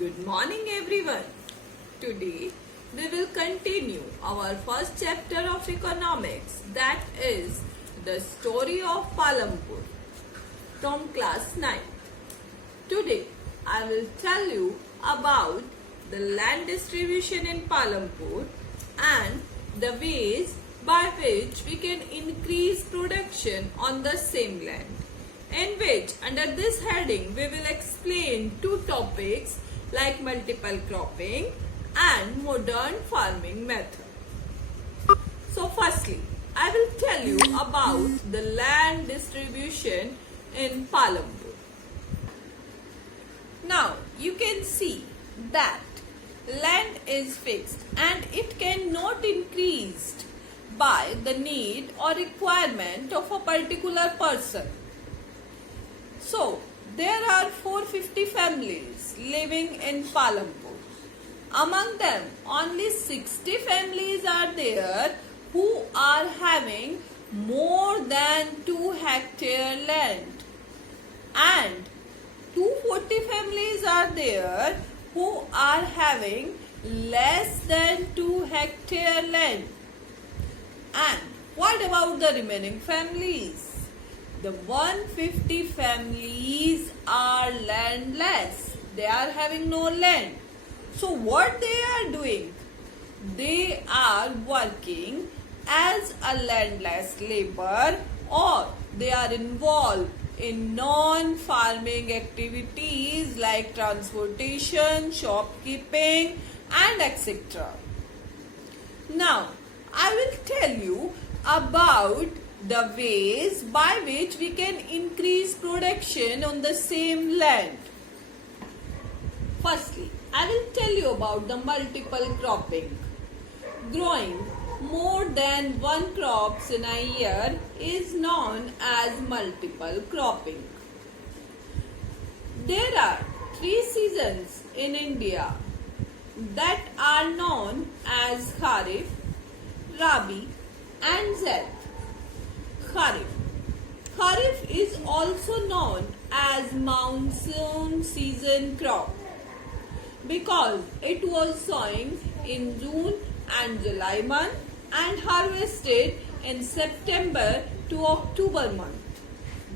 Good morning everyone. Today we will continue our first chapter of economics, that is the story of Palampur from class 9. Today I will tell you about the land distribution in Palampur and the ways by which we can increase production on the same land, in which under this heading we will explain two topics like multiple cropping and modern farming method. So firstly, I will tell you about the land distribution in Palampur. Now you can see that land is fixed and it cannot increased by the need or requirement of a particular person. So there are 450 families living in Palampur. Among them, only 60 families are there who are having more than 2 hectare land, and 240 families are there who are having less than 2 hectare land. And what about the remaining families? The 150 families are landless. They are having no land. So what they are doing? They are working as a landless labor, or they are involved in non-farming activities like transportation, shopkeeping and etc. Now, I will tell you about the ways by which we can increase production on the same land. Firstly, I will tell you about the multiple cropping. Growing more than one crops in a year is known as multiple cropping. There are 3 seasons in India that are known as Kharif, Rabi and Zaid. Kharif is also known as monsoon season crop because it was sowing in June and July month and harvested in September to October month.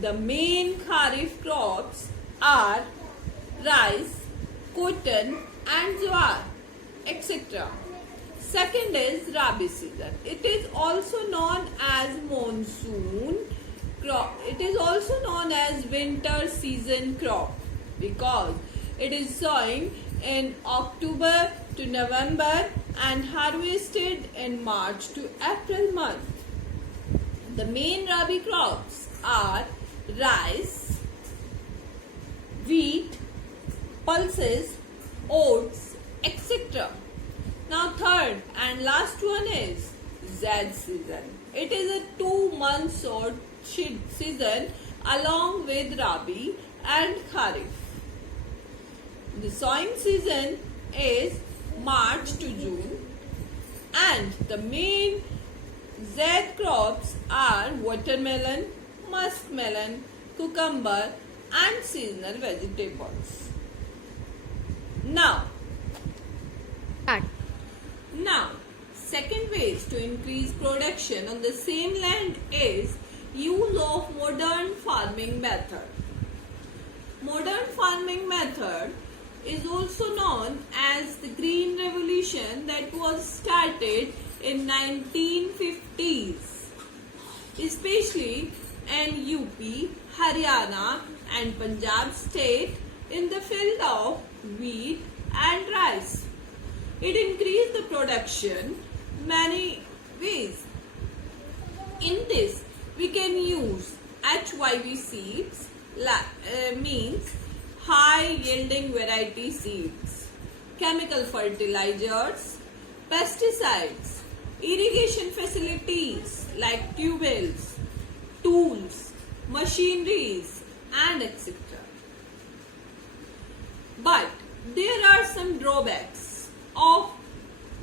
The main Kharif crops are rice, cotton and jowar, etc. Second is Rabi season. It is also known as monsoon crop. It is also known as winter season crop because it is sowing in October to November and harvested in March to April month. The main Rabi crops are rice, wheat, pulses, oats, etc. Now third and last one is Zaid season. It is a 2 months short season along with Rabi and Kharif. The sowing season is March to June, and the main Zaid crops are watermelon, muskmelon, cucumber and seasonal vegetables. Now, second ways to increase production on the same land is use of modern farming method. Modern farming method is also known as the Green Revolution that was started in 1950s, especially in UP, Haryana and Punjab state in the field of wheat and rice. It increased the production many ways. In this, we can use HYV seeds, means high yielding variety seeds, chemical fertilizers, pesticides, irrigation facilities like tube wells, tools, machineries and etc. But there are some drawbacks of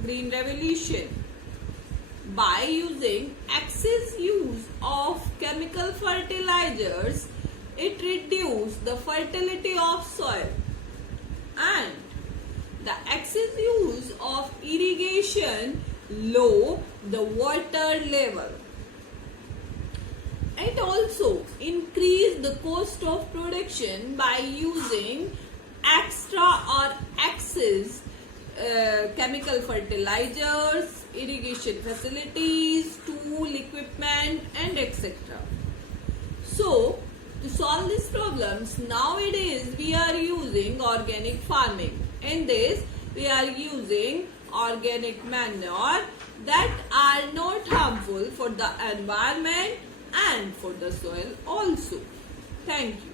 Green Revolution. By using excess use of chemical fertilizers, it reduces the fertility of soil and The excessive use of irrigation low the water level. It also increase the cost of production by using extra or excess chemical fertilizers, irrigation facilities, tool, equipment, and etc. So, to solve these problems, nowadays we are using organic farming. In this, we are using organic manure that are not harmful for the environment and for the soil also. Thank you.